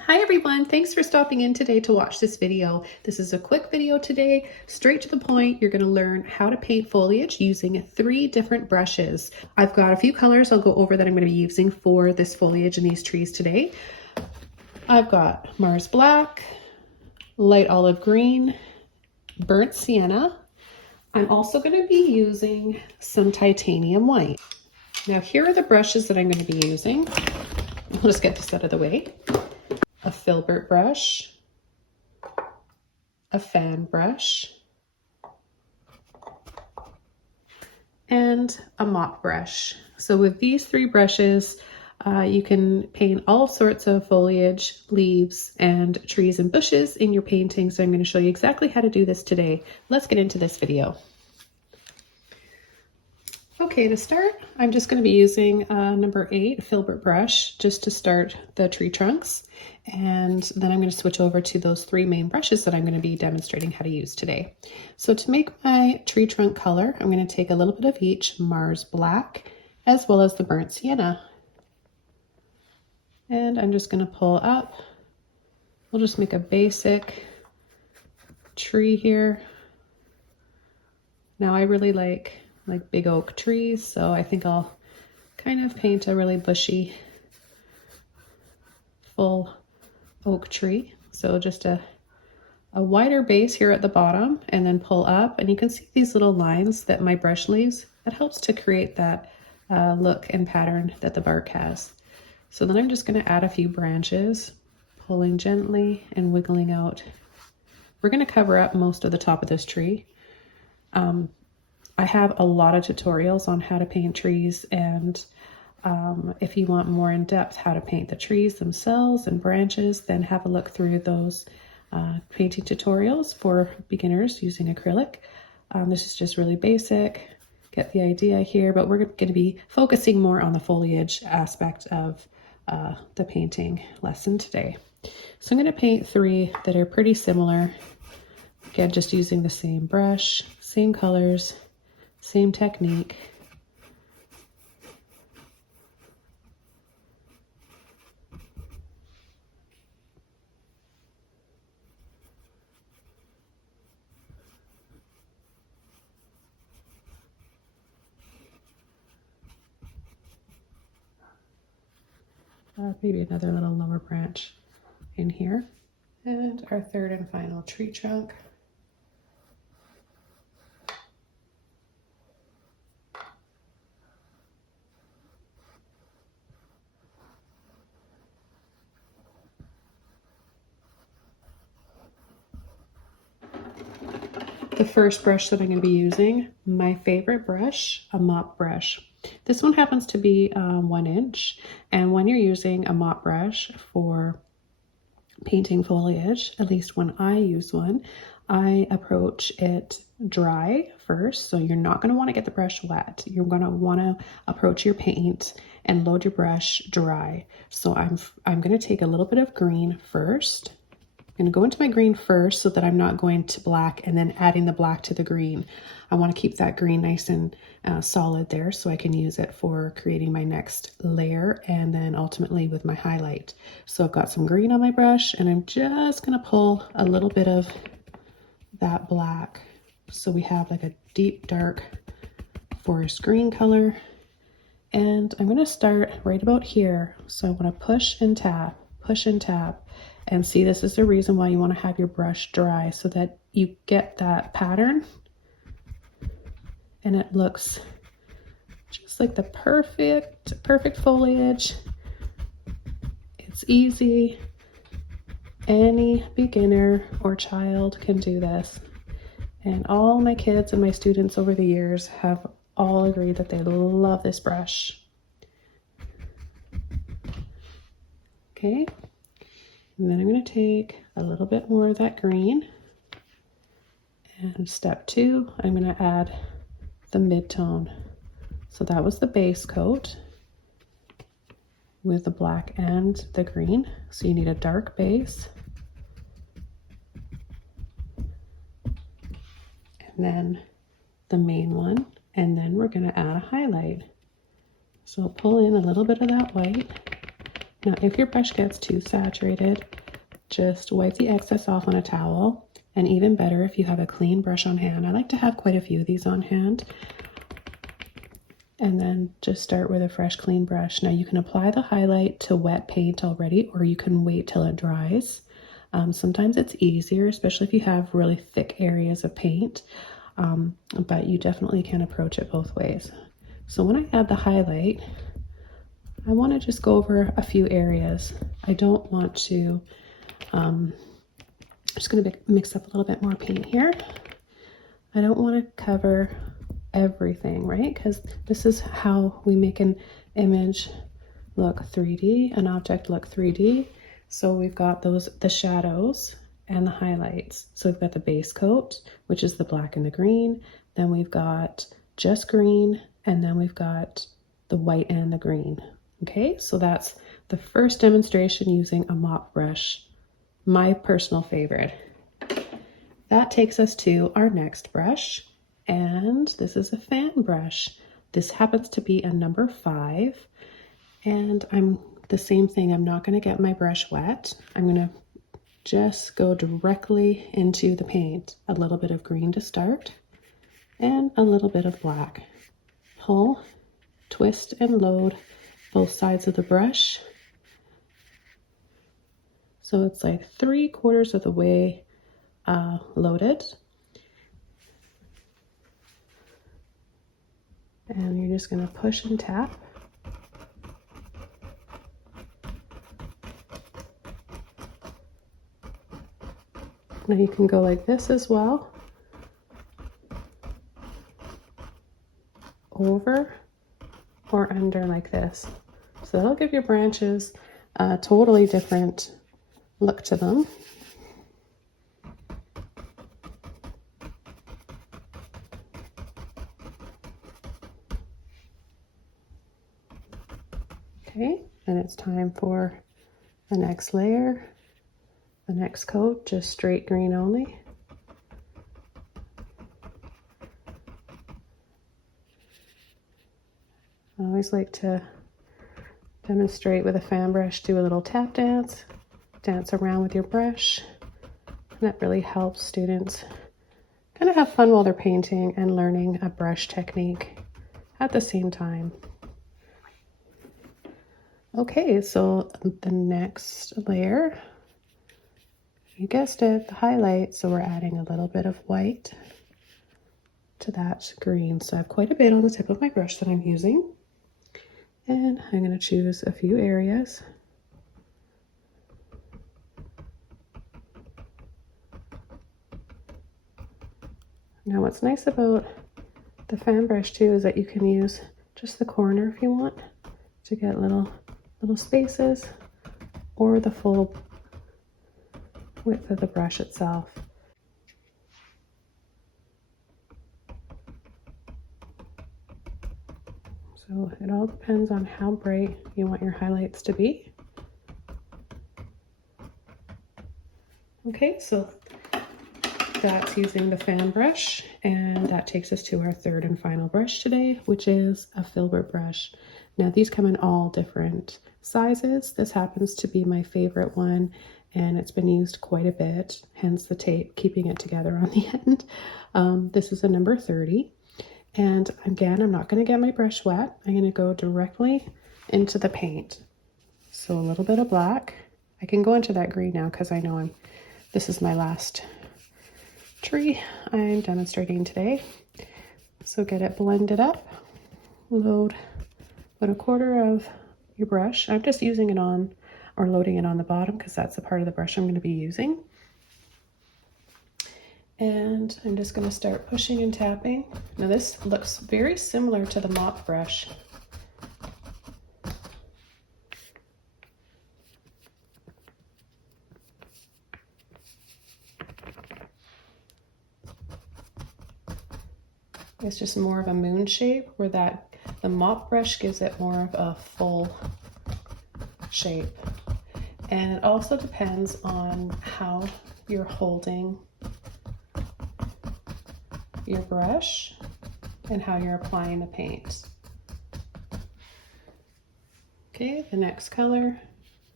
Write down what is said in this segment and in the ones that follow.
Hi everyone, thanks for stopping in today to watch this video. This is a quick video today, straight to the point. You're going to learn how to paint foliage using 3 different brushes. I've got a few colors I'll go over that I'm going to be using for this foliage and these trees today. I've got Mars Black, Light Olive Green, Burnt Sienna. I'm also going to be using some Titanium White. Now here are the brushes that I'm going to be using. I'll just get this out of the way. A filbert brush, a fan brush, and a mop brush. So with these 3 brushes, you can paint all sorts of foliage, leaves, and trees and bushes in your painting. So I'm going to show you exactly how to do this today. Let's get into this video. Okay, to start, I'm just going to be using number 8 filbert brush just to start the tree trunks. And then I'm going to switch over to those 3 main brushes that I'm going to be demonstrating how to use today. So to make my tree trunk color, I'm going to take a little bit of each Mars Black as well as the Burnt Sienna. And I'm just going to pull up. We'll just make a basic tree here. Now I really like big oak trees, so I think I'll kind of paint a really bushy full oak tree. So just a wider base here at the bottom and then pull up, and you can see these little lines that my brush leaves. That helps to create that look and pattern that the bark has. So then I'm just going to add a few branches, pulling gently and wiggling out. We're going to cover up most of the top of this tree. I have a lot of tutorials on how to paint trees, and if you want more in depth how to paint the trees themselves and branches, then have a look through those painting tutorials for beginners using acrylic. This is just really basic, get the idea here, but we're going to be focusing more on the foliage aspect of the painting lesson today. So I'm going to paint 3 that are pretty similar. Again, just using the same brush, same colors, same technique. Maybe another little lower branch in here. And our 3rd and final tree trunk. The first brush that I'm going to be using, my favorite brush, a mop brush. This one happens to be 1 inch, and when you're using a mop brush for painting foliage, at least when I use one, I approach it dry first. So you're not going to want to get the brush wet. You're going to want to approach your paint and load your brush dry. So I'm going to take a little bit of green first. I'm going to go into my green first so that I'm not going to black and then adding the black to the green. I want to keep that green nice and solid there so I can use it for creating my next layer and then ultimately with my highlight. So I've got some green on my brush and I'm just going to pull a little bit of that black. So we have like a deep dark forest green color. And I'm going to start right about here. So I want to push and tap. And see, this is the reason why you want to have your brush dry so that you get that pattern and it looks just like the perfect foliage. It's easy. Any beginner or child can do this. And all my kids and my students over the years have all agreed that they love this brush. Okay. And then I'm going to take a little bit more of that green. And step 2, I'm going to add the mid-tone. So that was the base coat with the black and the green. So you need a dark base. And then the main one. And then we're going to add a highlight. So I'll pull in a little bit of that white Now, if your brush gets too saturated, just wipe the excess off on a towel. And even better if you have a clean brush on hand. I like to have quite a few of these on hand. And then just start with a fresh, clean brush. Now you can apply the highlight to wet paint already, or you can wait till it dries. Sometimes it's easier, especially if you have really thick areas of paint, but you definitely can approach it both ways. So when I add the highlight, I want to just go over a few areas. I don't want to, I'm just going to mix up a little bit more paint here. I don't want to cover everything, right? Because this is how we make an image look 3D, an object look 3D. So we've got the shadows and the highlights. So we've got the base coat, which is the black and the green. Then we've got just green, and then we've got the white and the green. Okay, so that's the first demonstration using a mop brush, my personal favorite. That takes us to our next brush, and this is a fan brush. This happens to be a number 5, and I'm the same thing. I'm not going to get my brush wet. I'm going to just go directly into the paint. A little bit of green to start and a little bit of black. Pull, twist, and load both sides of the brush. So it's like 3/4 of the way loaded. And you're just going to push and tap. Now you can go like this as well, over or under like this. So that'll give your branches a totally different look to them. Okay, and it's time for the next layer. The next coat, just straight green only. I always like to demonstrate with a fan brush, do a little tap dance, dance around with your brush. And that really helps students kind of have fun while they're painting and learning a brush technique at the same time. Okay, so the next layer, you guessed it, the highlight. So we're adding a little bit of white to that green. So I have quite a bit on the tip of my brush that I'm using. And I'm going to choose a few areas. Now what's nice about the fan brush too is that you can use just the corner if you want to get little spaces, or the full width of the brush itself. So it all depends on how bright you want your highlights to be. Okay, so that's using the fan brush, and that takes us to our third and final brush today, which is a filbert brush. Now these come in all different sizes. This happens to be my favorite one, and it's been used quite a bit, hence the tape keeping it together on the end. This is a number 30. And again, I'm not going to get my brush wet. I'm going to go directly into the paint. So a little bit of black. I can go into that green now because I know this is my last tree I'm demonstrating today. So get it blended up. Load about 1/4 of your brush. I'm just using it on, or loading it on the bottom because that's the part of the brush I'm going to be using. And I'm just going to start pushing and tapping. Now this looks very similar to the mop brush. It's just more of a moon shape, where the mop brush gives it more of a full shape. And it also depends on how you're holding your brush and how you're applying the paint. Okay, the next color,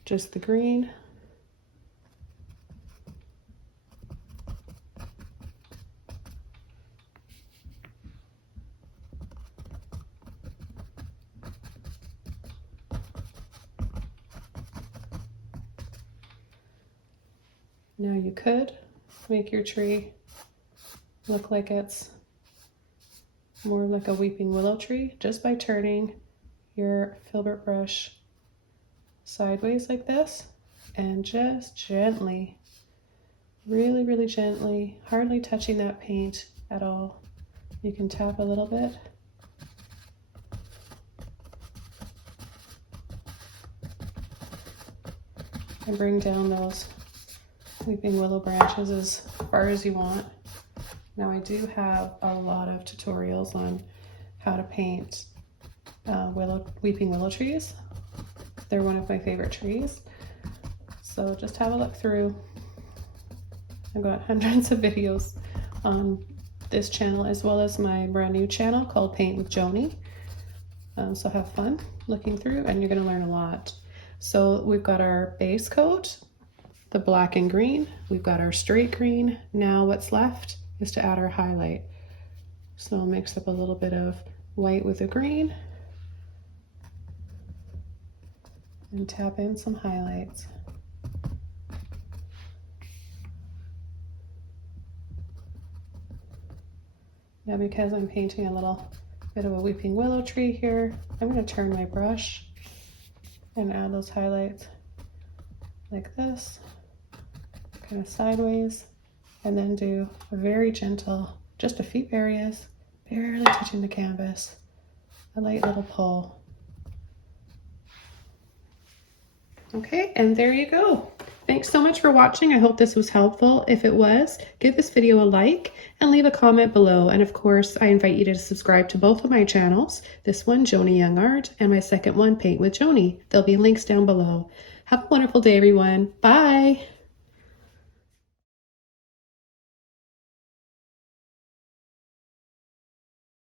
just the green. Now you could make your tree look like it's more like a weeping willow tree just by turning your filbert brush sideways like this and just gently, really, really gently, hardly touching that paint at all. You can tap a little bit. And bring down those weeping willow branches as far as you want. Now I do have a lot of tutorials on how to paint weeping willow trees. They're one of my favorite trees. So just have a look through. I've got hundreds of videos on this channel as well as my brand new channel called Paint with Joni. So have fun looking through and you're gonna learn a lot. So we've got our base coat, the black and green. We've got our straight green. Now what's left is to add our highlight. So I'll mix up a little bit of white with the green and tap in some highlights. Now because I'm painting a little bit of a weeping willow tree here, I'm going to turn my brush and add those highlights like this, kind of sideways, and then do a very gentle, just a few areas, barely touching the canvas, a light little pull. Okay, and there you go. Thanks so much for watching. I hope this was helpful. If it was, give this video a like and leave a comment below. And of course, I invite you to subscribe to both of my channels. This one, Joni Young Art, and my second one, Paint with Joni. There'll be links down below. Have a wonderful day, everyone. Bye.